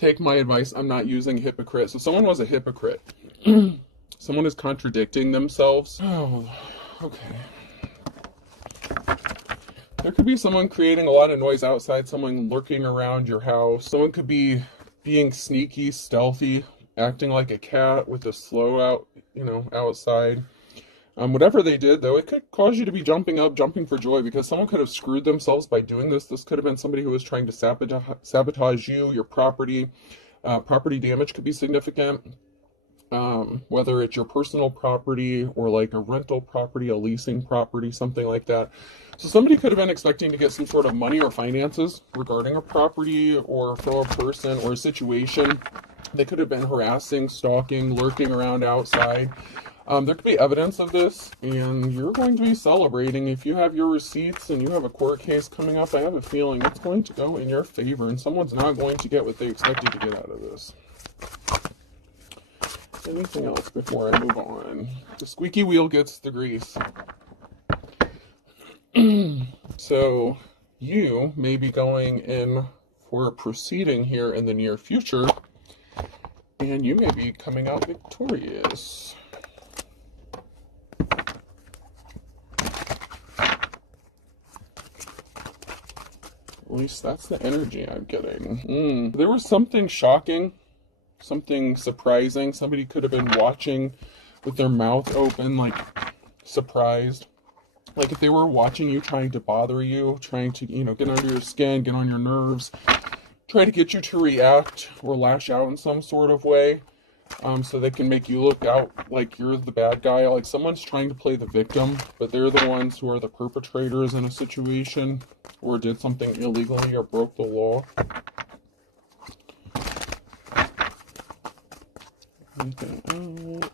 take my advice. I'm not using hypocrite. So someone was a hypocrite. Someone is contradicting themselves. Oh, okay. There could be someone creating a lot of noise outside, someone lurking around your house. Someone could be being sneaky, stealthy, acting like a cat with a slow out, outside. Whatever they did, though, it could cause you to be jumping up, jumping for joy, because someone could have screwed themselves by doing this. This could have been somebody who was trying to sabotage you, your property. Property damage could be significant. Whether it's your personal property or like a rental property, a leasing property, something like that. So somebody could have been expecting to get some sort of money or finances regarding a property or from a person or a situation. They could have been harassing, stalking, lurking around outside. There could be evidence of this, and you're going to be celebrating. If you have your receipts and you have a court case coming up, I have a feeling it's going to go in your favor, and someone's not going to get what they expected to get out of this. Anything else before I move on? The squeaky wheel gets the grease. So you may be going in for a proceeding here in the near future, and you may be coming out victorious. At least that's the energy I'm getting. There was something shocking, something surprising. Somebody could have been watching with their mouth open, like surprised. Like if they were watching you, trying to bother you, trying to, get under your skin, get on your nerves, try to get you to react or lash out in some sort of way, so they can make you look out like you're the bad guy. Like someone's trying to play the victim, but they're the ones who are the perpetrators in a situation or did something illegally or broke the law. Anything else?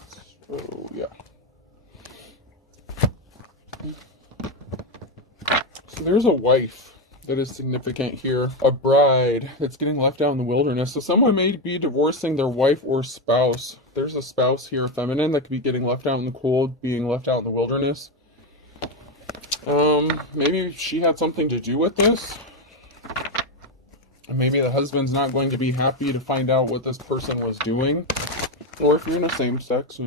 Oh, yeah. So there's a wife that is significant here. A bride that's getting left out in the wilderness. So someone may be divorcing their wife or spouse. There's a spouse here, feminine, that could be getting left out in the cold, being left out in the wilderness. Maybe she had something to do with this. Maybe the husband's not going to be happy to find out what this person was doing. Or if you're in a same sex,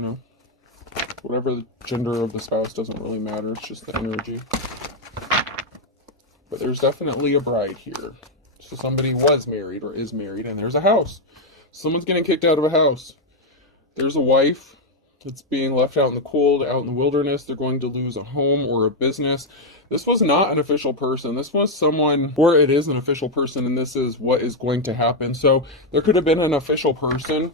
whatever the gender of the spouse doesn't really matter. It's just the energy. But there's definitely a bride here. So somebody was married or is married, and there's a house. Someone's getting kicked out of a house. There's a wife that's being left out in the cold, out in the wilderness. They're going to lose a home or a business. This was not an official person. This was someone, or it is an official person, and this is what is going to happen. So there could have been an official person.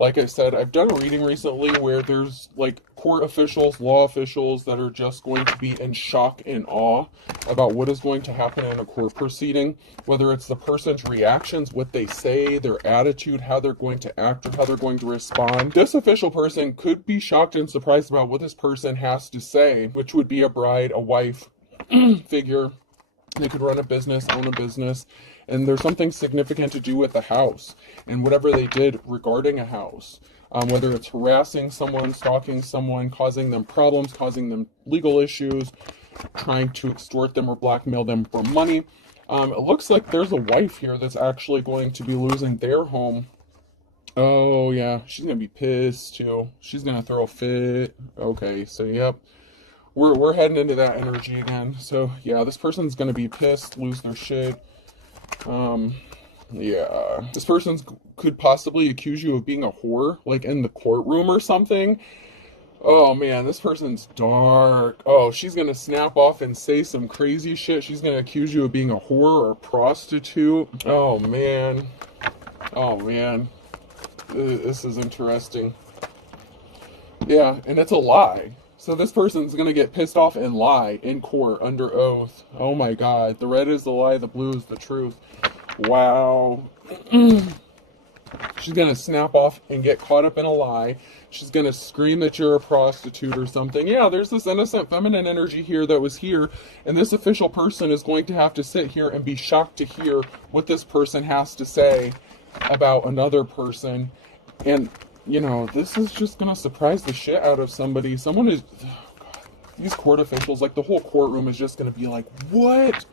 Like I said, I've done a reading recently where there's like court officials, law officials that are just going to be in shock and awe about what is going to happen in a court proceeding, whether it's the person's reactions, what they say, their attitude, how they're going to act, or how they're going to respond. This official person could be shocked and surprised about what this person has to say, which would be a bride, a wife figure. They could run a business, own a business, and there's something significant to do with the house and whatever they did regarding a house. Whether it's harassing someone, stalking someone, causing them problems, causing them legal issues, trying to extort them or blackmail them for money. It looks like there's a wife here that's actually going to be losing their home. Oh, yeah, she's going to be pissed, too. She's going to throw a fit. Okay, so, yep. We're heading into that energy again. So, yeah, this person's going to be pissed, lose their shit. Yeah. This person could possibly accuse you of being a whore, like in the courtroom or something. Oh, man, this person's dark. Oh, she's going to snap off and say some crazy shit. She's going to accuse you of being a whore or a prostitute. Oh, man. Oh, man. This is interesting. Yeah, and it's a lie. So this person's going to get pissed off and lie in court under oath. Oh my God. The red is the lie, the blue is the truth. Wow. She's going to snap off and get caught up in a lie. She's going to scream that you're a prostitute or something. Yeah, there's this innocent feminine energy here that was here. And this official person is going to have to sit here and be shocked to hear what this person has to say about another person. And this is just going to surprise the shit out of somebody. Someone is, oh God, these court officials, like the whole courtroom is just going to be like, what?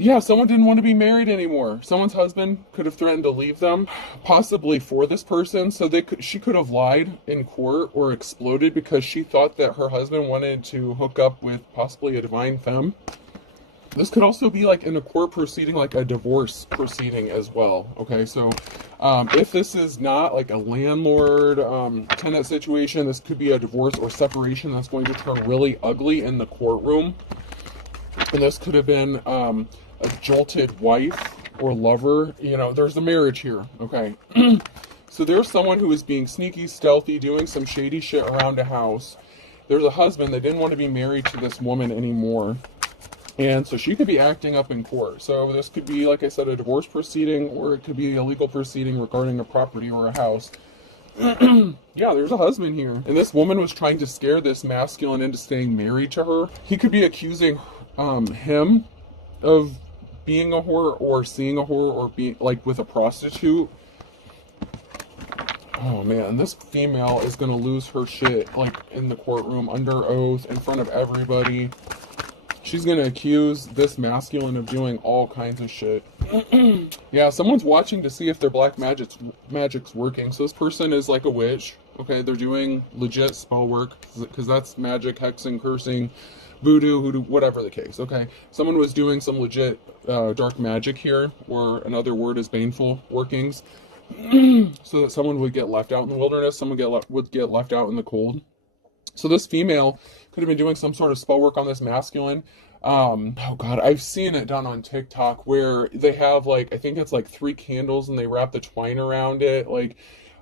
Yeah, someone didn't want to be married anymore. Someone's husband could have threatened to leave them, possibly for this person. So she could have lied in court or exploded because she thought that her husband wanted to hook up with possibly a divine femme. This could also be like in a court proceeding, like a divorce proceeding as well. Okay, so if this is not like a landlord tenant situation, this could be a divorce or separation that's going to turn really ugly in the courtroom. And this could have been a jolted wife or lover. You know, there's a marriage here, okay? So there's someone who is being sneaky, stealthy, doing some shady shit around a house. There's a husband that didn't want to be married to this woman anymore. And so she could be acting up in court. So this could be, like I said, a divorce proceeding, or it could be a legal proceeding regarding a property or a house. Yeah, there's a husband here. And this woman was trying to scare this masculine into staying married to her. He could be accusing him of being a whore or seeing a whore or being like with a prostitute. Oh man, this female is gonna lose her shit like in the courtroom under oath in front of everybody. She's gonna accuse this masculine of doing all kinds of shit. Yeah, someone's watching to see if their black magic's working. So this person is like a witch. Okay, they're doing legit spell work because that's magic, hexing, cursing, voodoo, hoodoo, whatever the case. Okay, someone was doing some legit dark magic here, or another word is baneful workings, so that someone would get left out in the wilderness. Someone would get left out in the cold. So this female could have been doing some sort of spell work on this masculine. Oh god, I've seen it done on TikTok where they have like, I think it's like 3 candles and they wrap the twine around it. Like,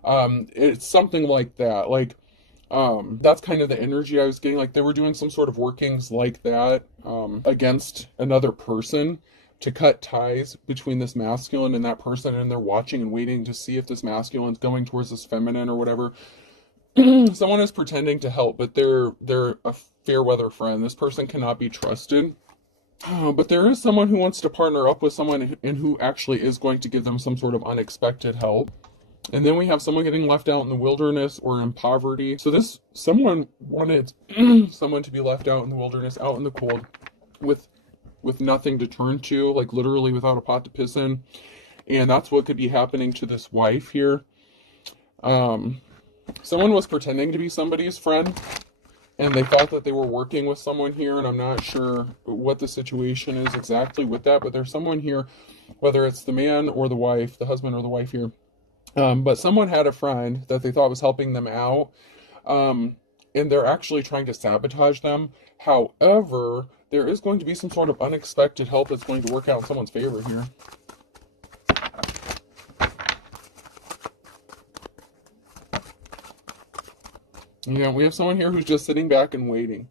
it's something like that. Like, that's kind of the energy I was getting. Like they were doing some sort of workings like that, against another person to cut ties between this masculine and that person. And they're watching and waiting to see if this masculine's going towards this feminine or whatever. Someone is pretending to help, but they're a fair weather friend. This person cannot be trusted. But there is someone who wants to partner up with someone and who actually is going to give them some sort of unexpected help. And then we have someone getting left out in the wilderness or in poverty. So this someone wanted someone to be left out in the wilderness, out in the cold, with nothing to turn to, like literally without a pot to piss in. And that's what could be happening to this wife here. Someone was pretending to be somebody's friend, and they thought that they were working with someone here, and I'm not sure what the situation is exactly with that, but there's someone here, whether it's the man or the wife, the husband or the wife here, but someone had a friend that they thought was helping them out, and they're actually trying to sabotage them. However, there is going to be some sort of unexpected help that's going to work out in someone's favor here. Yeah, we have someone here who's just sitting back and waiting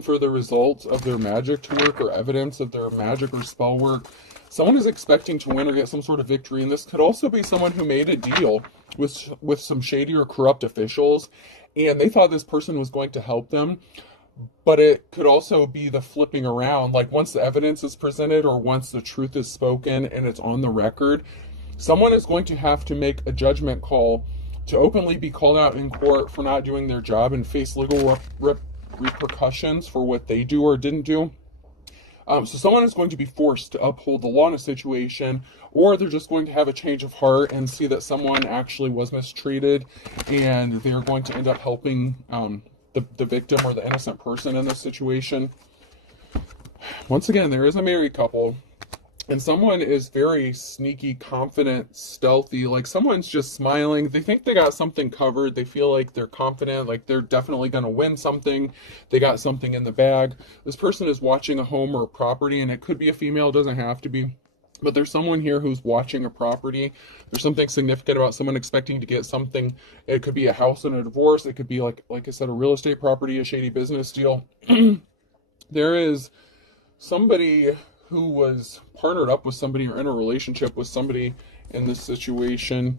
for the results of their magic to work or evidence of their magic or spell work. Someone is expecting to win or get some sort of victory, and this could also be someone who made a deal with some shady or corrupt officials, and they thought this person was going to help them. But it could also be the flipping around, like once the evidence is presented or once the truth is spoken and it's on the record, someone is going to have to make a judgment call to openly be called out in court for not doing their job and face legal repercussions for what they do or didn't do. So someone is going to be forced to uphold the law in a situation, or they're just going to have a change of heart and see that someone actually was mistreated, and they're going to end up helping the victim or the innocent person in this situation. Once again, there is a married couple. And someone is very sneaky, confident, stealthy, like someone's just smiling. They think they got something covered. They feel like they're confident, like they're definitely going to win something. They got something in the bag. This person is watching a home or a property, and it could be a female, it doesn't have to be. But there's someone here who's watching a property. There's something significant about someone expecting to get something. It could be a house and a divorce. It could be, like I said, a real estate property, a shady business deal. There is somebody who was partnered up with somebody or in a relationship with somebody in this situation,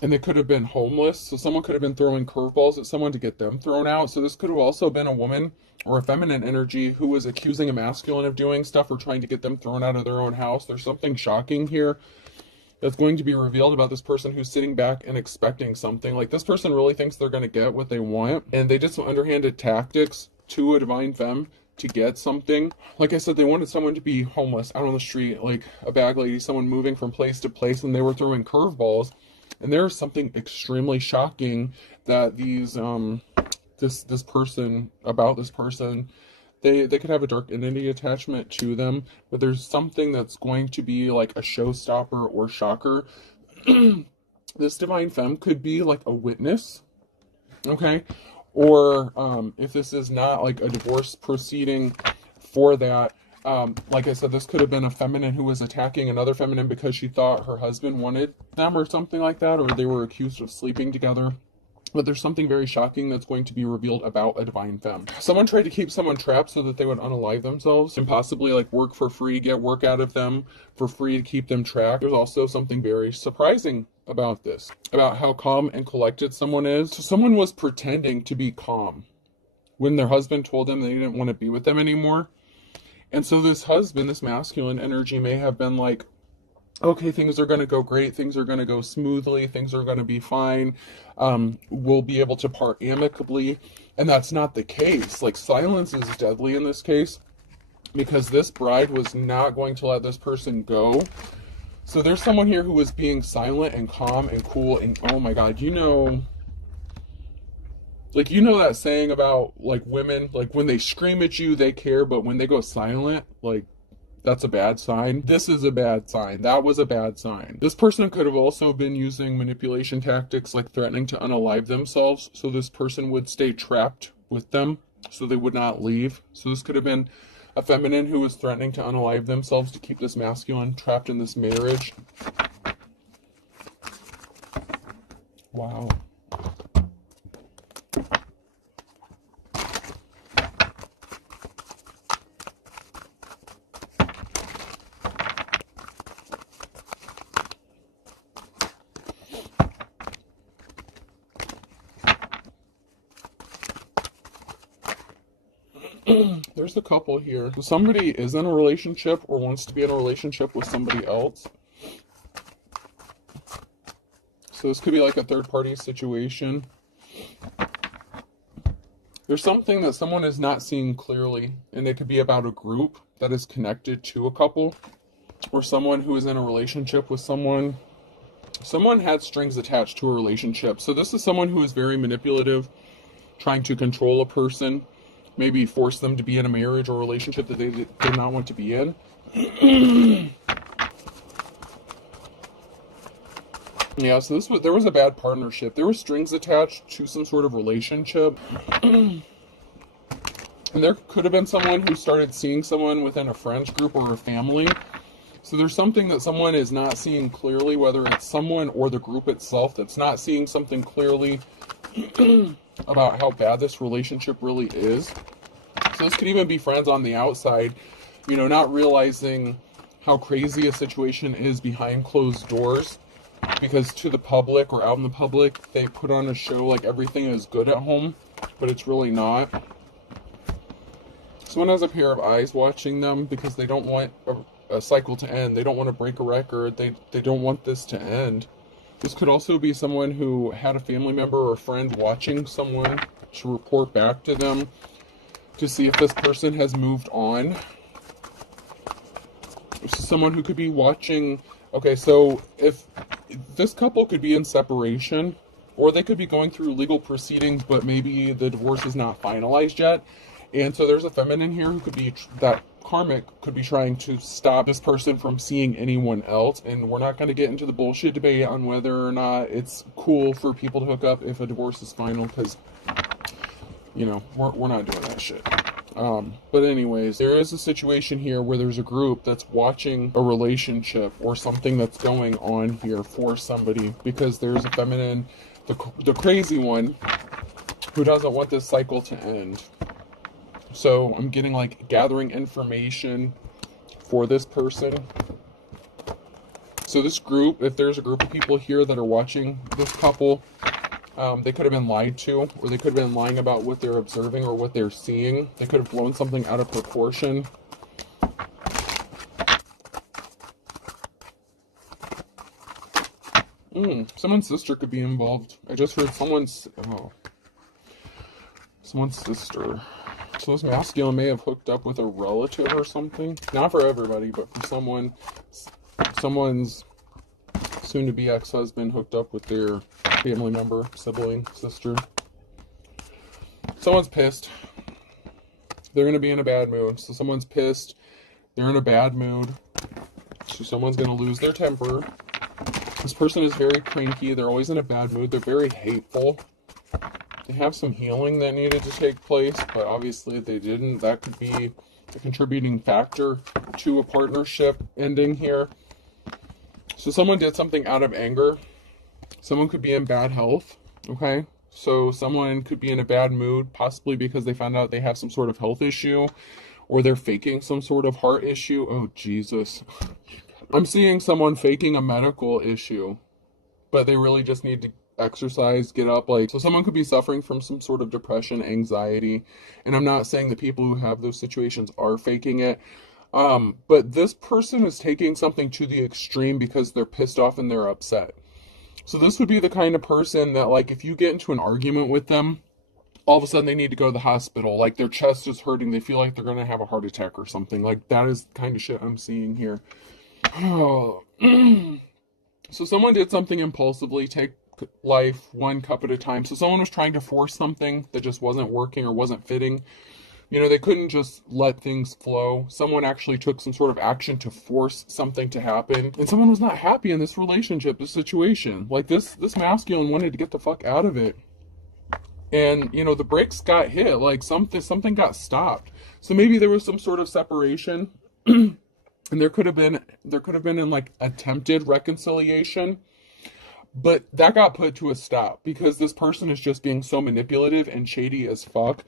and they could have been homeless. So someone could have been throwing curveballs at someone to get them thrown out. So this could have also been a woman or a feminine energy who was accusing a masculine of doing stuff or trying to get them thrown out of their own house. There's something shocking here that's going to be revealed about this person who's sitting back and expecting something. Like this person really thinks they're going to get what they want, and they did some underhanded tactics to a divine femme to get something. Like I said, they wanted someone to be homeless out on the street, like a bag lady, someone moving from place to place, and they were throwing curveballs. And there's something extremely shocking that these this person, they could have a dark entity attachment to them, but there's something that's going to be like a showstopper or shocker. This divine femme could be like a witness, okay? Or if this is not like a divorce proceeding for that, like I said, this could have been a feminine who was attacking another feminine because she thought her husband wanted them or something like that, or they were accused of sleeping together. But there's something very shocking that's going to be revealed about a divine femme. Someone tried to keep someone trapped so that they would unalive themselves and possibly like work for free, get work out of them for free to keep them trapped. There's also something very surprising about this, about how calm and collected someone is. So someone was pretending to be calm when their husband told them they didn't want to be with them anymore. And so this husband, this masculine energy, may have been like, okay, things are going to go great, things are going to go smoothly, things are going to be fine, we'll be able to part amicably. And that's not the case. Like, silence is deadly in this case, because this bride was not going to let this person go. So there's someone here who was being silent and calm and cool, and oh my god, you know that saying about like women, like when they scream at you they care, but when they go silent, like, that's a bad sign. This is a bad sign. That was a bad sign. This person could have also been using manipulation tactics, like threatening to unalive themselves, so this person would stay trapped with them, so they would not leave. So this could have been a feminine who was threatening to unalive themselves to keep this masculine trapped in this marriage. Wow. There's a couple here. Somebody is in a relationship or wants to be in a relationship with somebody else. So this could be like a third-party situation. There's something that someone is not seeing clearly, and it could be about a group that is connected to a couple, or someone who is in a relationship with someone. Someone had strings attached to a relationship. So this is someone who is very manipulative, trying to control a person, maybe force them to be in a marriage or relationship that they did not want to be in. Yeah, so there was a bad partnership. There were strings attached to some sort of relationship. And there could have been someone who started seeing someone within a friends group or a family. So there's something that someone is not seeing clearly, whether it's someone or the group itself that's not seeing something clearly about how bad this relationship really is. So this could even be friends on the outside, you know, not realizing how crazy a situation is behind closed doors, because to the public or out in the public, they put on a show like everything is good at home, but it's really not. Someone has a pair of eyes watching them because they don't want a cycle to end. They don't want to break a record. They don't want this to end. This could also be someone who had a family member or a friend watching someone to report back to them to see if this person has moved on. This is someone who could be watching. Okay, so if this couple could be in separation, or they could be going through legal proceedings, but maybe the divorce is not finalized yet. And so there's a feminine here who could be, that karmic could be trying to stop this person from seeing anyone else. And we're not going to get into the bullshit debate on whether or not it's cool for people to hook up if a divorce is final, because, you know, we're not doing that shit. But anyways, there is a situation here where there's a group that's watching a relationship or something that's going on here for somebody, because there's a feminine, the crazy one, who doesn't want this cycle to end. So I'm getting like gathering information for this person. So this group, if there's a group of people here that are watching this couple, they could have been lied to, or they could have been lying about what they're observing or what they're seeing. They could have blown something out of proportion. Someone's sister could be involved. I just heard someone's sister. So this masculine may have hooked up with a relative or something. Not for everybody, but for someone's soon-to-be ex-husband hooked up with their family member, sibling, sister. Someone's pissed. They're going to be in a bad mood. So someone's pissed. They're in a bad mood. So someone's going to lose their temper. This person is very cranky. They're always in a bad mood. They're very hateful. They have some healing that needed to take place, but obviously they didn't. That could be a contributing factor to a partnership ending here. So someone did something out of anger. Someone could be in bad health, okay? So someone could be in a bad mood, possibly because they found out they have some sort of health issue, or they're faking some sort of heart issue. Oh, Jesus. I'm seeing someone faking a medical issue, but they really just need to exercise, get up. So someone could be suffering from some sort of depression, anxiety, and I'm not saying the people who have those situations are faking it, but this person is taking something to the extreme because they're pissed off and they're upset. So this would be the kind of person that, if you get into an argument with them, all of a sudden they need to go to the hospital, their chest is hurting, they feel like they're going to have a heart attack or something. That is the kind of shit I'm seeing here. Oh. So someone did something impulsively, take life one cup at a time. So someone was trying to force something that just wasn't working or wasn't fitting. They couldn't just let things flow. Someone actually took some sort of action to force something to happen. And someone was not happy in this relationship, this situation. This masculine wanted to get the fuck out of it. And, the brakes got hit. Something got stopped. So maybe there was some sort of separation. And there could have been an attempted reconciliation. But that got put to a stop because this person is just being so manipulative and shady as fuck.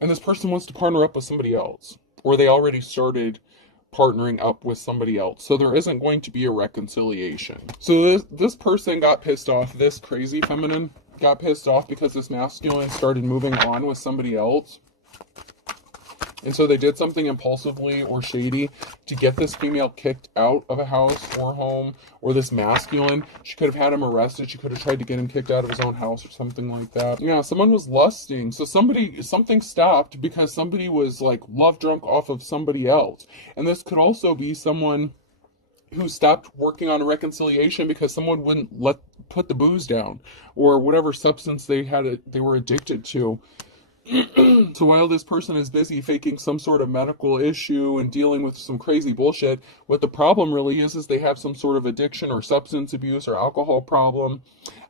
And this person wants to partner up with somebody else. Or they already started partnering up with somebody else. So there isn't going to be a reconciliation. So this person got pissed off. This crazy feminine got pissed off because this masculine started moving on with somebody else. And so they did something impulsively or shady to get this female kicked out of a house or home, or this masculine. She could have had him arrested. She could have tried to get him kicked out of his own house or something like that. Yeah, someone was lusting. So something stopped because somebody was love drunk off of somebody else. And this could also be someone who stopped working on a reconciliation because someone wouldn't put the booze down or whatever substance they were addicted to. So while this person is busy faking some sort of medical issue and dealing with some crazy bullshit, what the problem really is they have some sort of addiction or substance abuse or alcohol problem.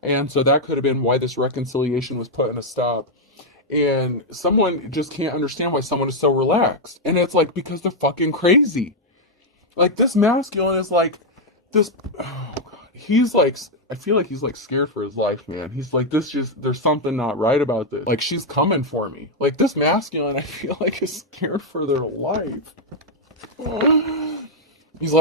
And so that could have been why this reconciliation was put in a stop. And someone just can't understand why someone is so relaxed. And it's because they're fucking crazy. This masculine is this, oh God, he's I feel like he's scared for his life, man. He's there's something not right about this. She's coming for me. This masculine, I feel is scared for their life. He's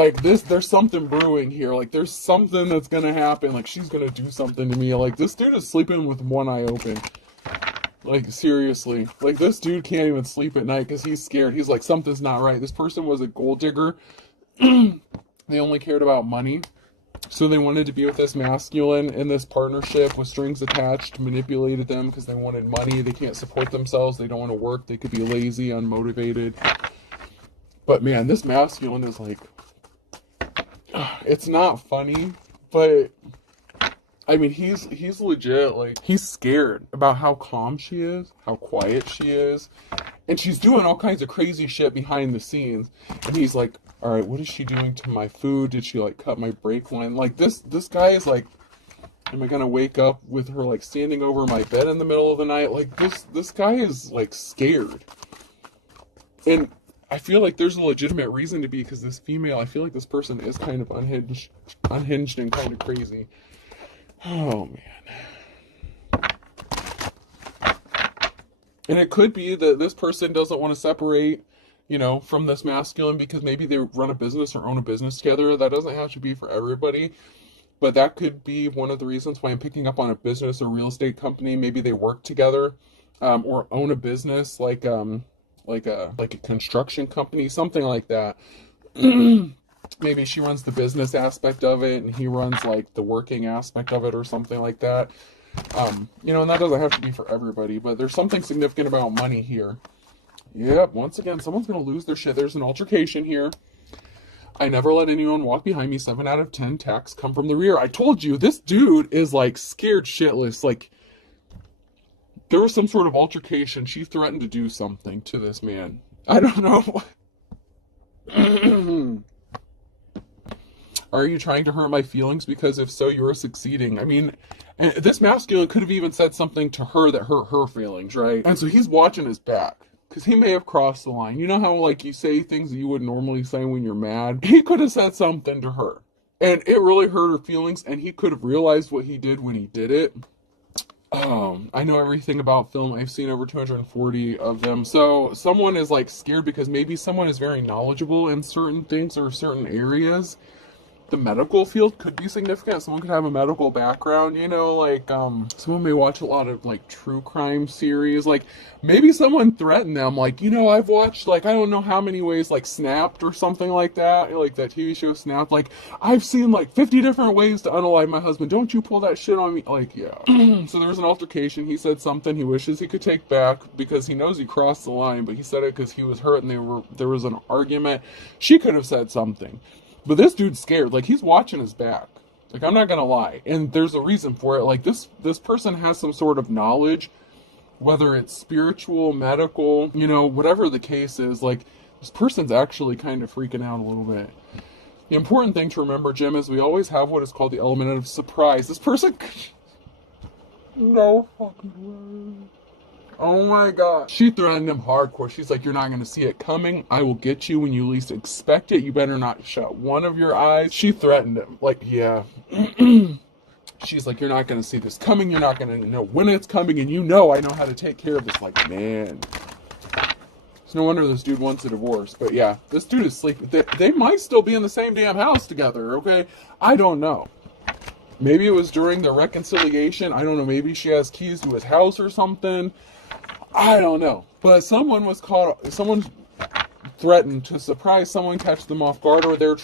there's something brewing here. There's something that's gonna happen. She's gonna do something to me. This dude is sleeping with one eye open. Seriously. This dude can't even sleep at night because he's scared. He's something's not right. This person was a gold digger. They only cared about money. So they wanted to be with this masculine in this partnership with strings attached, manipulated them because they wanted money. They can't support themselves. They don't want to work. They could be lazy, unmotivated. But man, this masculine is it's not funny, but I mean, he's legit, he's scared about how calm she is, how quiet she is, and she's doing all kinds of crazy shit behind the scenes, and he's all right, what is she doing to my food? Did she, cut my brake line? This guy is am I gonna wake up with her, standing over my bed in the middle of the night? This guy is, scared, and I feel there's a legitimate reason to be, because this female, I feel this person is kind of unhinged and kind of crazy. Oh, man. And it could be that this person doesn't want to separate, from this masculine because maybe they run a business or own a business together. That doesn't have to be for everybody. But that could be one of the reasons why I'm picking up on a business or real estate company. Maybe they work together or own a business like a construction company, something like that. Maybe she runs the business aspect of it and he runs the working aspect of it or something like that. And that doesn't have to be for everybody, but there's something significant about money here. Yep, once again, someone's going to lose their shit. There's an altercation here. I never let anyone walk behind me. 7 out of 10 attacks come from the rear. I told you, this dude is like scared shitless. Like, there was some sort of altercation. She threatened to do something to this man. I don't know. Are you trying to hurt my feelings? Because if so, you're succeeding. I mean, and this masculine could have even said something to her that hurt her feelings, right? And so he's watching his back. Because he may have crossed the line. You know how, like, you say things that you would normally say when you're mad? He could have said something to her. And it really hurt her feelings, and he could have realized what he did when he did it. I know everything about film. I've seen over 240 of them. So someone is, like, scared because maybe someone is very knowledgeable in certain things or certain areas. The medical field could be significant. Someone could have a medical background, you know, like, someone may watch a lot of, like, true crime series. Like, maybe someone threatened them, like, you know, I've watched, like, I don't know how many ways, like, Snapped or something like that TV show Snapped. Like, I've seen, like, 50 different ways to unalive my husband. Don't you pull that shit on me. Like, yeah. So there was an altercation. He said something he wishes he could take back because he knows he crossed the line, but he said it because he was hurt and there was an argument. She could have said something. But this dude's scared. Like, he's watching his back. Like, I'm not gonna lie. And there's a reason for it. Like, this person has some sort of knowledge, whether it's spiritual, medical, you know, whatever the case is. Like, this person's actually kind of freaking out a little bit. The important thing to remember, Jim, is we always have what is called the element of surprise. This person... No fucking way. Oh my god. She threatened him hardcore. She's like, you're not going to see it coming. I will get you when you least expect it. You better not shut one of your eyes. She threatened him. Like, yeah. She's like, you're not going to see this coming. You're not going to know when it's coming. And you know I know how to take care of this. Like, man. It's no wonder this dude wants a divorce. But yeah, this dude is sleeping. They might still be in the same damn house together, okay? I don't know. Maybe it was during the reconciliation. I don't know. Maybe she has keys to his house or something. I don't know. But someone threatened to surprise someone, catch them off guard, or they're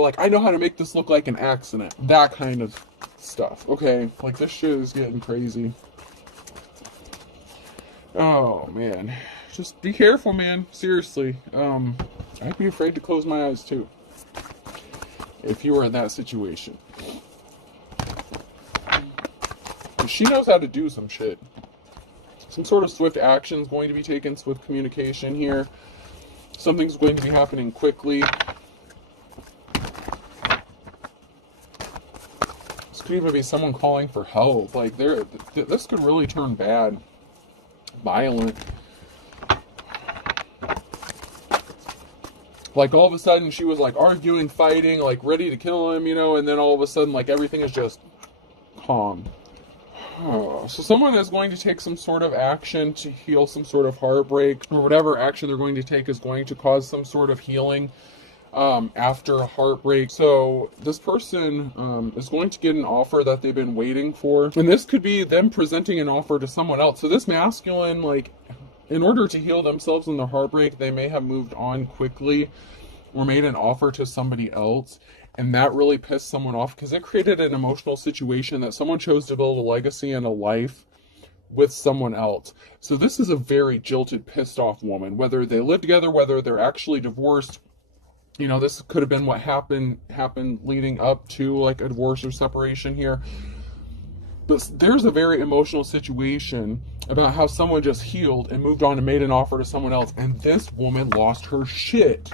like, I know how to make this look like an accident. That kind of stuff. Okay, like, this shit is getting crazy. Oh, man. Just be careful, man. Seriously. I'd be afraid to close my eyes, too, if you were in that situation. She knows how to do some shit. Some sort of swift action is going to be taken, swift communication here. Something's going to be happening quickly. This could even be someone calling for help. Like, this could really turn bad. Violent. Like, all of a sudden, she was, like, arguing, fighting, like, ready to kill him, you know, and then all of a sudden, like, everything is just calm. Oh, so someone is going to take some sort of action to heal some sort of heartbreak, or whatever action they're going to take is going to cause some sort of healing after a heartbreak. So this person is going to get an offer that they've been waiting for, and this could be them presenting an offer to someone else. So this masculine, like, in order to heal themselves in their heartbreak, they may have moved on quickly or made an offer to somebody else. And that really pissed someone off because it created an emotional situation that someone chose to build a legacy and a life with someone else. So this is a very jilted, pissed off woman. Whether they live together, whether they're actually divorced, you know, this could have been what happened leading up to, like, a divorce or separation here. But there's a very emotional situation about how someone just healed and moved on and made an offer to someone else. And this woman lost her shit.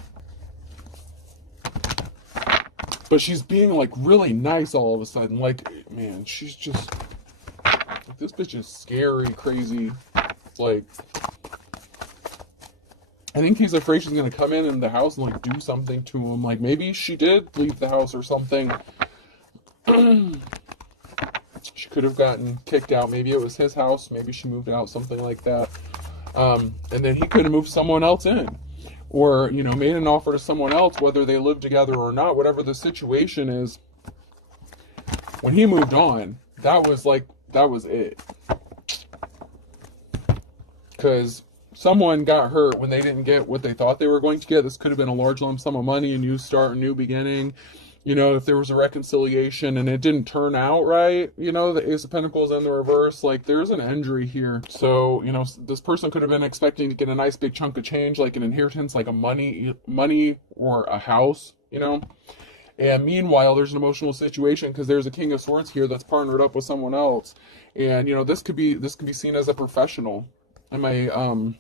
But she's being, like, really nice all of a sudden. Like, man, she's just... Like, this bitch is scary, crazy. Like... I think he's afraid she's going to come in the house and, like, do something to him. Like, maybe she did leave the house or something. She could have gotten kicked out. Maybe it was his house. Maybe she moved out, something like that. And then he could have moved someone else in. Or, you know, made an offer to someone else, whether they live together or not, whatever the situation is. When he moved on, that was it. Because someone got hurt when they didn't get what they thought they were going to get. This could have been a large lump sum of money, a new start, a new beginning. You know, if there was a reconciliation and it didn't turn out right, you know, the Ace of Pentacles in the reverse, like there's an injury here. So, you know, this person could have been expecting to get a nice big chunk of change, like an inheritance, like a money or a house, you know. And meanwhile, there's an emotional situation because there's a King of Swords here that's partnered up with someone else. And, you know, this could be seen as a professional. And my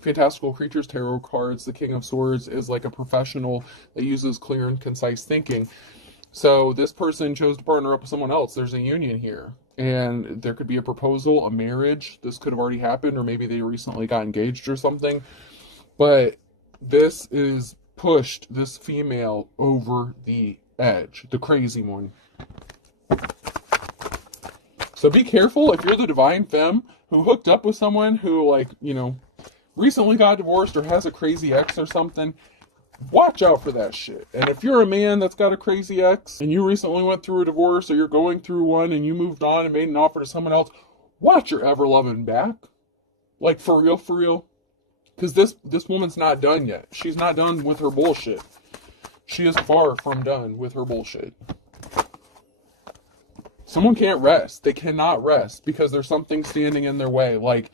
Fantastical Creatures Tarot cards, the King of Swords is like a professional that uses clear and concise thinking. So this person chose to partner up with someone else. There's a union here. And there could be a proposal, a marriage. This could have already happened, or maybe they recently got engaged or something. But this is pushed this female over the edge, the crazy one. So be careful if you're the divine femme who hooked up with someone who, like, you know, recently got divorced or has a crazy ex or something. Watch out for that shit. And if you're a man that's got a crazy ex and you recently went through a divorce, or you're going through one and you moved on and made an offer to someone else, watch your ever loving back. Like, for real, for real. Because this woman's not done yet. She's not done with her bullshit. She is far from done with her bullshit. Someone can't rest. They cannot rest because there's something standing in their way. Like,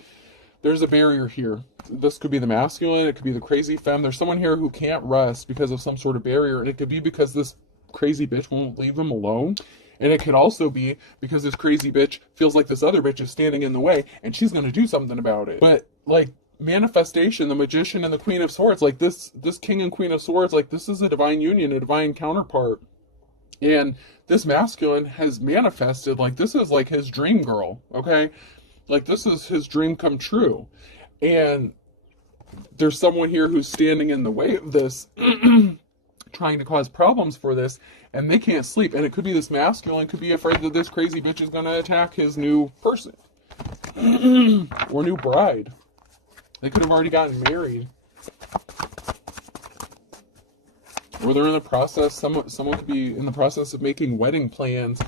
there's a barrier here. This could be the masculine. It could be the crazy femme. There's someone here who can't rest because of some sort of barrier. And it could be because this crazy bitch won't leave them alone. And it could also be because this crazy bitch feels like this other bitch is standing in the way and she's going to do something about it. But, like, manifestation, the Magician and the Queen of Swords, like this King and Queen of Swords, like this is a divine union, a divine counterpart. And this masculine has manifested, like this is like his dream girl, okay? Like this is his dream come true. And there's someone here who's standing in the way of this, trying to cause problems for this, and they can't sleep. And it could be this masculine could be afraid that this crazy bitch is going to attack his new person or new bride. They could have already gotten married. Or they're in the process, someone could be in the process of making wedding plans.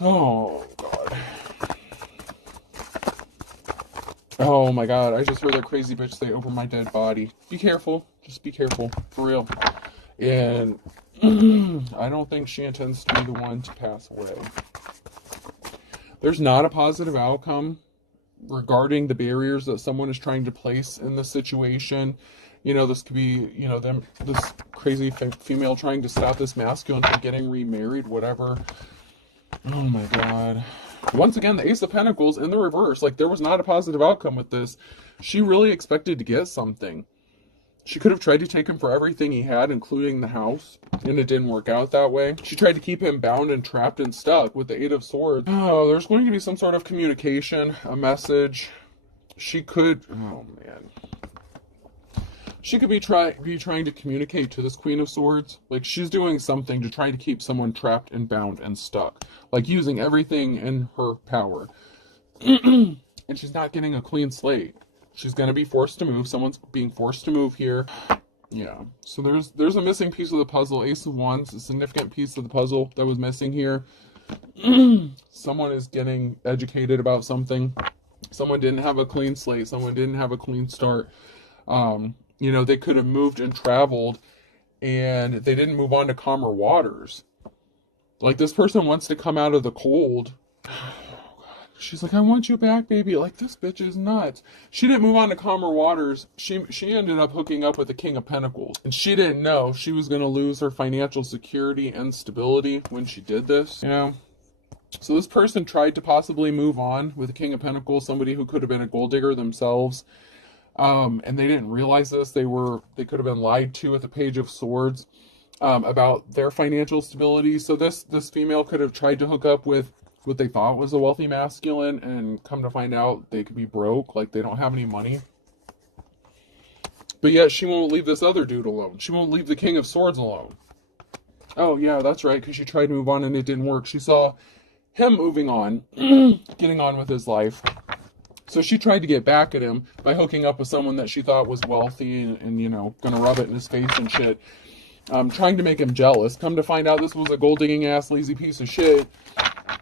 Oh, God. Oh, my God. I just heard that crazy bitch say over my dead body. Be careful. Just be careful. For real. And I don't think she intends to be the one to pass away. There's not a positive outcome regarding the barriers that someone is trying to place in the situation. You know, this could be, you know, this crazy female trying to stop this masculine from getting remarried, whatever. Oh my God. Once again, the Ace of Pentacles in the reverse. Like, there was not a positive outcome with this. She really expected to get something. She could have tried to take him for everything he had, including the house, and it didn't work out that way. She tried to keep him bound and trapped and stuck with the Eight of Swords. Oh, there's going to be some sort of communication, a message. She could, oh man. She could be trying to communicate to this Queen of Swords. Like, she's doing something to try to keep someone trapped and bound and stuck. Like, using everything in her power. And she's not getting a clean slate. She's going to be forced to move. Someone's being forced to move here. Yeah. So there's a missing piece of the puzzle. Ace of Wands, a significant piece of the puzzle that was missing here. Someone is getting educated about something. Someone didn't have a clean slate. Someone didn't have a clean start. You know, they could have moved and traveled, and they didn't move on to calmer waters. Like, this person wants to come out of the cold. She's like, I want you back, baby. Like, this bitch is nuts. She didn't move on to calmer waters. She ended up hooking up with the King of Pentacles. And she didn't know she was going to lose her financial security and stability when she did this, you know? So this person tried to possibly move on with the King of Pentacles, somebody who could have been a gold digger themselves. And they didn't realize this. They could have been lied to at the Page of Swords about their financial stability. So this female could have tried to hook up with what they thought was a wealthy masculine, and come to find out they could be broke, like they don't have any money. But yet she won't leave this other dude alone. She won't leave the King of Swords alone. Oh yeah, that's right, because she tried to move on and it didn't work. She saw him moving on, getting on with his life. So she tried to get back at him by hooking up with someone that she thought was wealthy and you know, gonna rub it in his face and shit. Trying to make him jealous. Come to find out this was a gold-digging ass lazy piece of shit.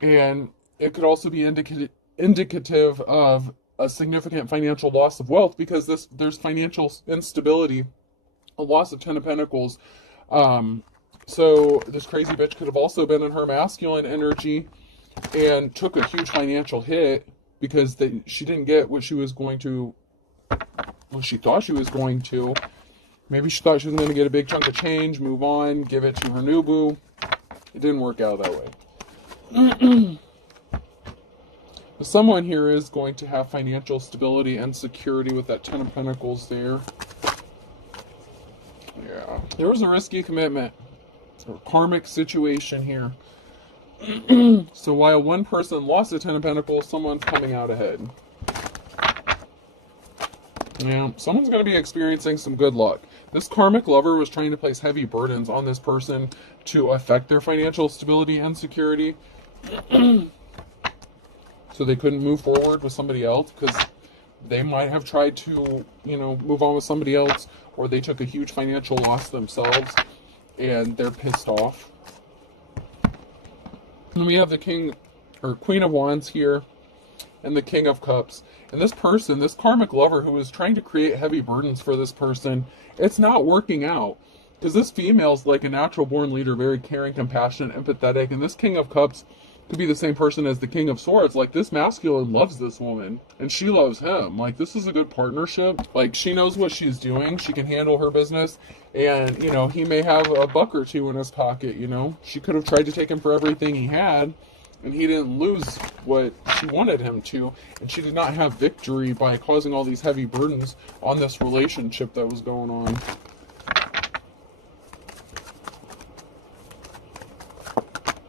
And it could also be indicative of a significant financial loss of wealth, because there's financial instability. A loss of Ten of Pentacles So this crazy bitch could have also been in her masculine energy and took a huge financial hit because she didn't get what she was going to, what she thought she was going to. Maybe she thought she was going to get a big chunk of change, move on, give it to her new boo. It didn't work out that way. Someone here is going to have financial stability and security with that Ten of Pentacles there. Yeah. There was a risky commitment. A karmic situation here. So while one person lost the Ten of Pentacles, someone's coming out ahead. Yeah, someone's going to be experiencing some good luck. This karmic lover was trying to place heavy burdens on this person to affect their financial stability and security. So they couldn't move forward with somebody else because they might have tried to, move on with somebody else, or they took a huge financial loss themselves and they're pissed off. And we have the King or Queen of Wands here and the King of Cups. And this person, this karmic lover who is trying to create heavy burdens for this person, it's not working out. Because this female's like a natural born leader, very caring, compassionate, empathetic. And this King of Cups could be the same person as the King of Swords. Like, this masculine loves this woman and she loves him. Like, this is a good partnership. Like, she knows what she's doing. She can handle her business. And, he may have a buck or two in his pocket, She could have tried to take him for everything he had, and he didn't lose what she wanted him to. And she did not have victory by causing all these heavy burdens on this relationship that was going on.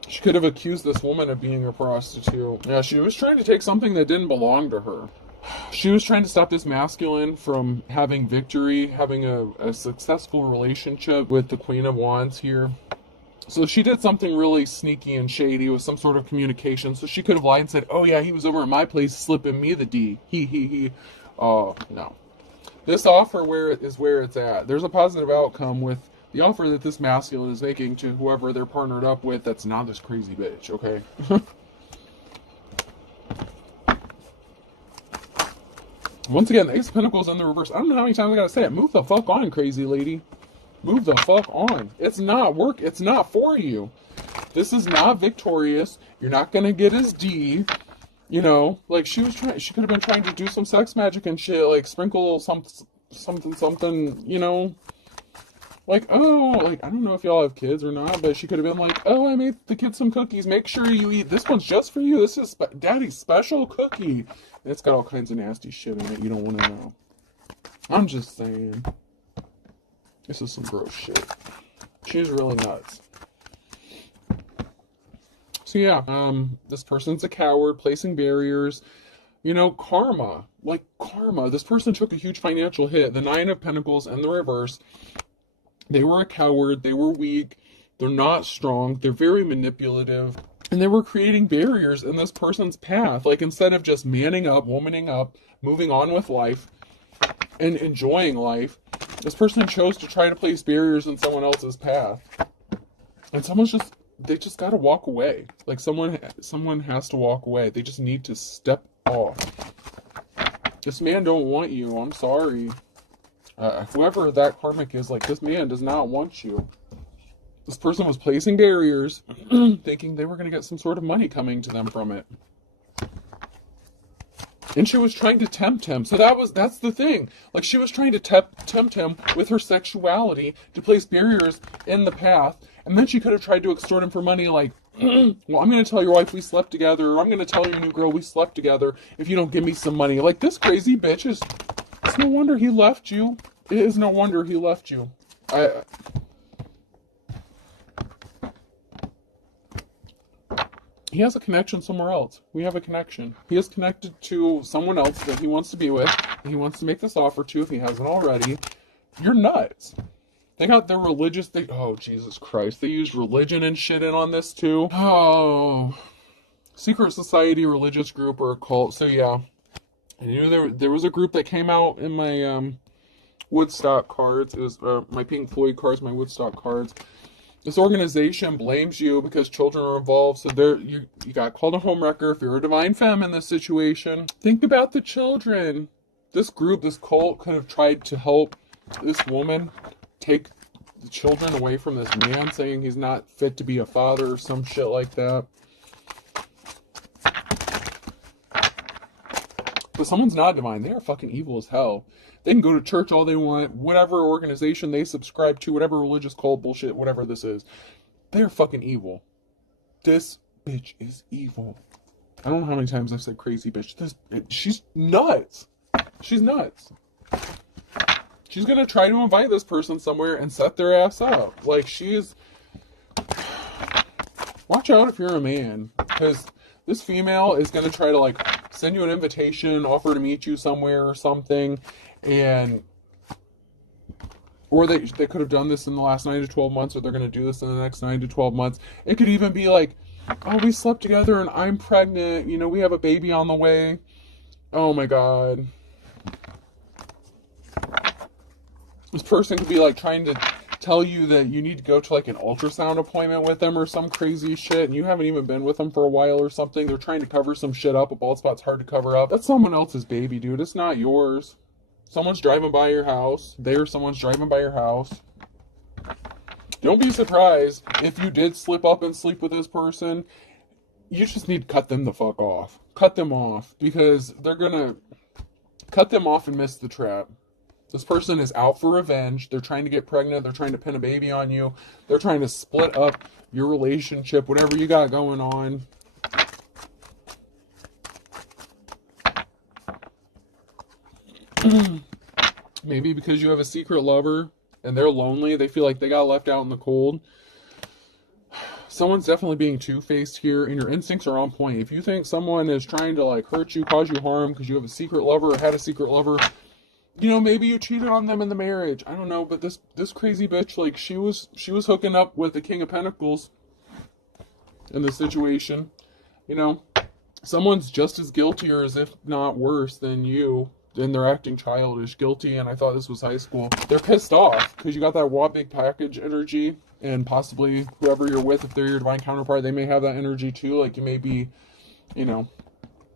She could have accused this woman of being a prostitute. Yeah, she was trying to take something that didn't belong to her. She was trying to stop this masculine from having victory, having a successful relationship with the Queen of Wands here. So she did something really sneaky and shady with some sort of communication. So she could have lied and said, oh yeah, he was over at my place slipping me the D. He. Oh, no. This offer is where it's at. There's a positive outcome with the offer that this masculine is making to whoever they're partnered up with that's not this crazy bitch, okay? Once again, the Ace of Pentacles in the reverse. I don't know how many times I gotta say it. Move the fuck on, crazy lady. Move the fuck on. It's not work. It's not for you. This is not victorious. You're not gonna get his D. Like she could have been trying to do some sex magic and shit, like sprinkle something, like, oh, like, I don't know if y'all have kids or not, but she could have been like, oh, I made the kids some cookies. Make sure you eat. This one's just for you. This is Daddy's special cookie. And it's got all kinds of nasty shit in it you don't want to know. I'm just saying. This is some gross shit. She's really nuts. So yeah, this person's a coward, placing barriers. Karma. Like, karma. This person took a huge financial hit. The Nine of Pentacles and the reverse. They were a coward, they were weak, they're not strong, they're very manipulative, and they were creating barriers in this person's path. Like, instead of just manning up, womaning up, moving on with life, and enjoying life, this person chose to try to place barriers in someone else's path. And they just gotta walk away. Like, someone has to walk away. They just need to step off. This man don't want you, I'm sorry. Whoever that karmic is, like, this man does not want you. This person was placing barriers, thinking they were going to get some sort of money coming to them from it. And she was trying to tempt him. So that's the thing. Like, she was trying to tempt him with her sexuality to place barriers in the path. And then she could have tried to extort him for money, like, well, I'm going to tell your wife we slept together, or I'm going to tell your new girl we slept together if you don't give me some money. Like, this crazy bitch is... It's no wonder he left you. It is no wonder he left you. He has a connection somewhere else. We have a connection. He is connected to someone else that he wants to be with. He wants to make this offer to if he hasn't already. You're nuts. They got their religious... Oh, Jesus Christ. They used religion and shit in on this, too. Oh. Secret society, religious group, or a cult. So, yeah. I knew there was a group that came out in my Woodstock cards. It was my Pink Floyd cards, my Woodstock cards. This organization blames you because children are involved. So you got called a homewrecker if you're a divine femme in this situation. Think about the children. This group, this cult, could have tried to help this woman take the children away from this man, saying he's not fit to be a father or some shit like that. But someone's not divine. They are fucking evil as hell. They can go to church all they want, whatever organization they subscribe to, whatever religious cult bullshit, whatever this is. They're fucking evil. This bitch is evil. I don't know how many times I've said crazy bitch. She's nuts. She's nuts. She's gonna try to invite this person somewhere and set their ass up. Like, she's... Watch out if you're a man. Because this female is gonna try to, like, send you an invitation, offer to meet you somewhere or something. And... Or they could have done this in the last 9 to 12 months, or they're going to do this in the next 9 to 12 months. It could even be like, oh, we slept together and I'm pregnant. You know, we have a baby on the way. Oh my God. This person could be like trying to tell you that you need to go to like an ultrasound appointment with them or some crazy shit, and you haven't even been with them for a while or something. They're trying to cover some shit up. A bald spot's hard to cover up. That's someone else's baby, dude. It's not yours. Someone's driving by your house. Someone's driving by your house. Don't be surprised if you did slip up and sleep with this person. You just need to cut them the fuck off. Cut them off, because they're gonna cut them off and miss the trap. This person is out for revenge. They're trying to get pregnant. They're trying to pin a baby on you. They're trying to split up your relationship, whatever you got going on. Maybe because you have a secret lover and they're lonely, they feel like they got left out in the cold. Someone's definitely being two-faced here, and your instincts are on point. If you think someone is trying to like hurt you, cause you harm because you have a secret lover or had a secret lover, you know, maybe you cheated on them in the marriage. I don't know, but this crazy bitch, like, she was hooking up with the King of Pentacles in this situation. You know, someone's just as guilty, or as if not worse than you. And they're acting childish, guilty, and I thought this was high school. They're pissed off because you got that what big package energy, and possibly whoever you're with, if they're your divine counterpart, they may have that energy too. Like, you may be, you know,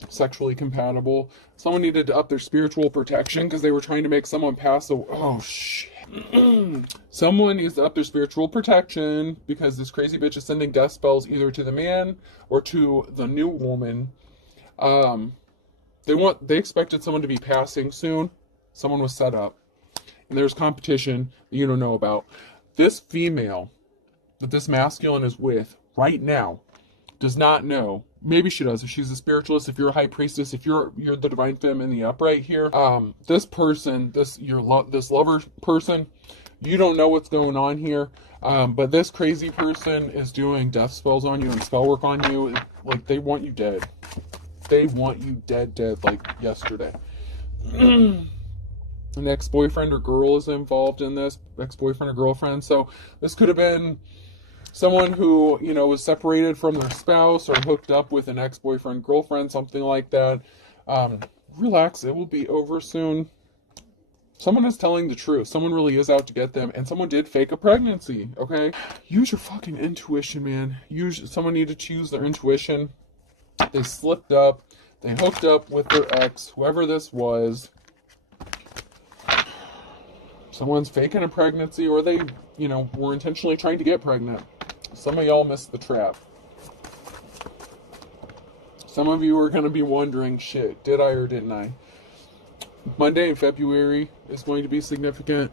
sexually compatible. Someone needed to up their spiritual protection because they were trying to make someone pass away. Oh shit. Someone needs to up their spiritual protection because this crazy bitch is sending death spells either to the man or to the new woman. They expected someone to be passing soon. Someone was set up. And there's competition that you don't know about. This female that this masculine is with right now does not know. Maybe she does. If she's a spiritualist, if you're a high priestess, if you're the divine femme in the upright here, this person, this lover person, you don't know what's going on here. But this crazy person is doing death spells on you and spell work on you. Like, they want you dead. They want you dead, like yesterday. An ex-boyfriend or girl is involved in this. Ex-boyfriend or girlfriend. So this could have been someone who, you know, was separated from their spouse or hooked up with an ex-boyfriend, girlfriend, something like that. Relax, it will be over soon. Someone is telling the truth. Someone really is out to get them, and someone did fake a pregnancy, okay? Use your fucking intuition, man. Someone needed to use their intuition. They slipped up. They hooked up with their ex, whoever this was. Someone's faking a pregnancy, or they, you know, were intentionally trying to get pregnant. Some of y'all missed the trap. Some of you are going to be wondering, shit, did I or didn't I? Monday in February is going to be significant.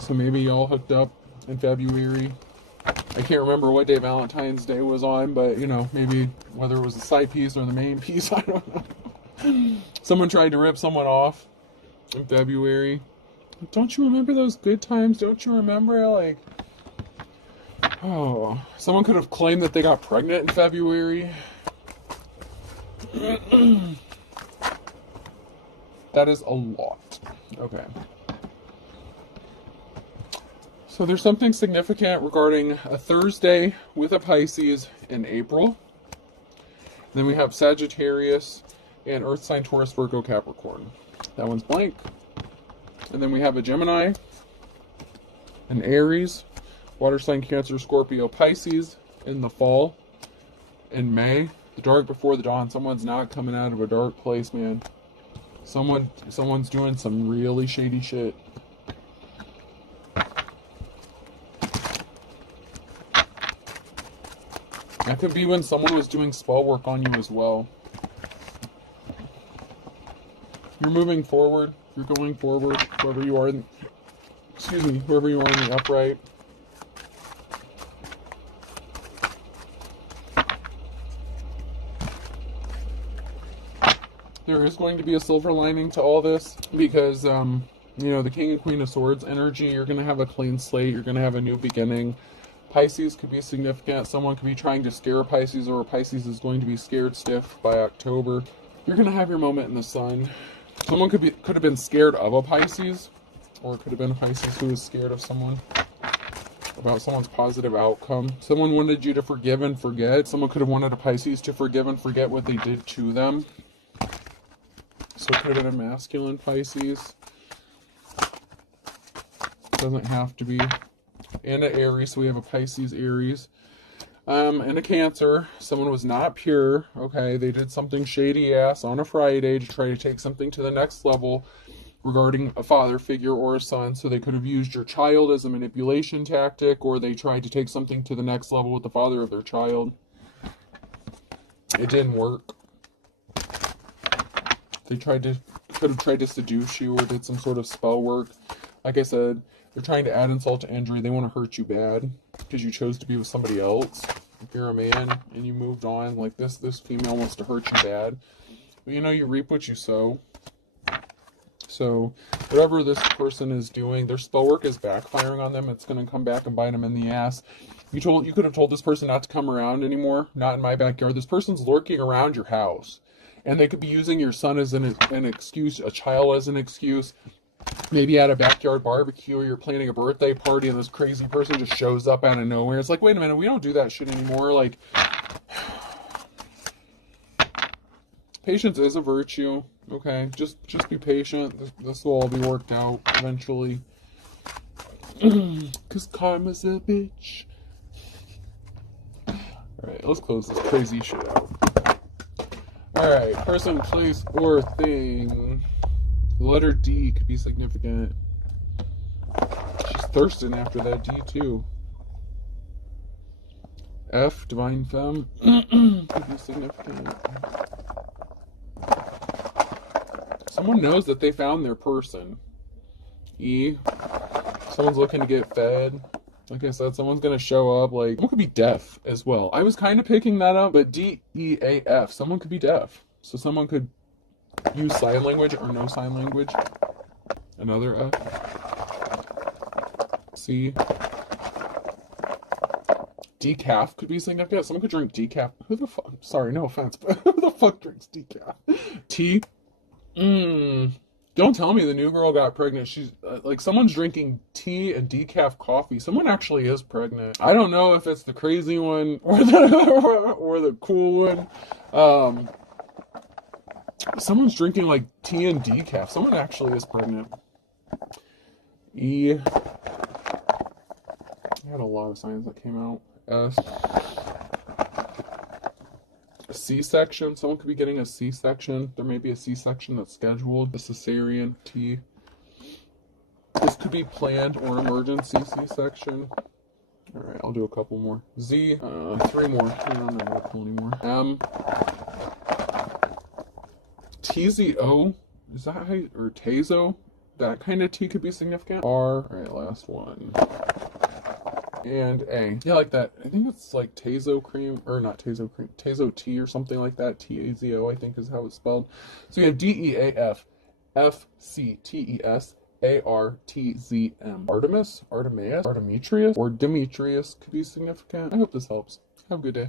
So maybe y'all hooked up in February. I can't remember what day Valentine's Day was on, but, you know, maybe whether it was the side piece or the main piece, I don't know. Someone tried to rip someone off in February. Don't you remember those good times? Don't you remember, like, oh, someone could have claimed that they got pregnant in February. That is a lot. Okay. So there's something significant regarding a Thursday with a Pisces in April. Then we have Sagittarius and Earth sign Taurus, Virgo, Capricorn. That one's blank. And then we have a Gemini, an Aries, water sign Cancer, Scorpio, Pisces in the fall. In May, the dark before the dawn. Someone's not coming out of a dark place, man. Someone's doing some really shady shit. That could be when someone was doing spell work on you as well. You're moving forward. You're going forward. Whoever you are, whoever you are in the upright. There is going to be a silver lining to all this because, you know, the King and Queen of Swords energy, you're going to have a clean slate. You're going to have a new beginning. Pisces could be significant. Someone could be trying to scare Pisces, or Pisces is going to be scared stiff by October. You're going to have your moment in the sun. Someone could have been scared of a Pisces, or it could have been a Pisces who was scared of someone, about someone's positive outcome. Someone wanted you to forgive and forget. Someone could have wanted a Pisces to forgive and forget what they did to them. So it could have been a masculine Pisces. Doesn't have to be. And an Aries, so we have a Pisces, Aries. And a Cancer. Someone was not pure, okay? They did something shady ass on a Friday to try to take something to the next level regarding a father figure or a son. So they could have used your child as a manipulation tactic, or they tried to take something to the next level with the father of their child. It didn't work. They could have tried to seduce you, or did some sort of spell work. Like I said, they're trying to add insult to injury. They want to hurt you bad because you chose to be with somebody else. If you're a man and you moved on, like this female wants to hurt you bad. But you know, you reap what you sow. So whatever this person is doing, their spell work is backfiring on them. It's going to come back and bite them in the ass. You could have told this person not to come around anymore. Not in my backyard. This person's lurking around your house. And they could be using your son as an excuse, a child as an excuse. Maybe at a backyard barbecue, or you're planning a birthday party and this crazy person just shows up out of nowhere. It's like, wait a minute, we don't do that shit anymore. Like, patience is a virtue, okay? Just be patient. This will all be worked out eventually. Because karma's a bitch. Alright, let's close this crazy shit out. Alright, person, place, or thing. The letter D could be significant. She's thirsting after that D too. F, divine femme, could be significant. Someone knows that they found their person. E, someone's looking to get fed. Like I said, someone's going to show up. Like, someone could be deaf as well. I was kind of picking that up, but D, E, A, F, someone could be deaf. So someone could use sign language or no sign language. Another F. C. Decaf could be significant. Someone could drink decaf. Who the fuck? Sorry, no offense, but who the fuck drinks decaf? T. Don't tell me the new girl got pregnant. She's like, someone's drinking tea and decaf coffee. Someone actually is pregnant. I don't know if it's the crazy one or the cool one. Someone's drinking like tea and decaf. Someone actually is pregnant. E. I had a lot of signs that came out. S. A C-section. Someone could be getting a C-section. There may be a C-section that's scheduled. A cesarean. T. This could be planned or emergency C-section. Alright, I'll do a couple more. Z. 3 more. I don't know what anymore. M. TZO, is that how you, or Tazo? That kind of T could be significant. R, alright, last one. And A. Yeah, like that. I think it's like Tazo cream, or not Tazo cream, Tazo tea or something like that. T-A-Z-O, I think is how it's spelled. So you have D-E-A-F, F-C-T-E-S, A-R-T-Z-M. Artemis, Artemis, Artemetrius, or Demetrius could be significant. I hope this helps. Have a good day.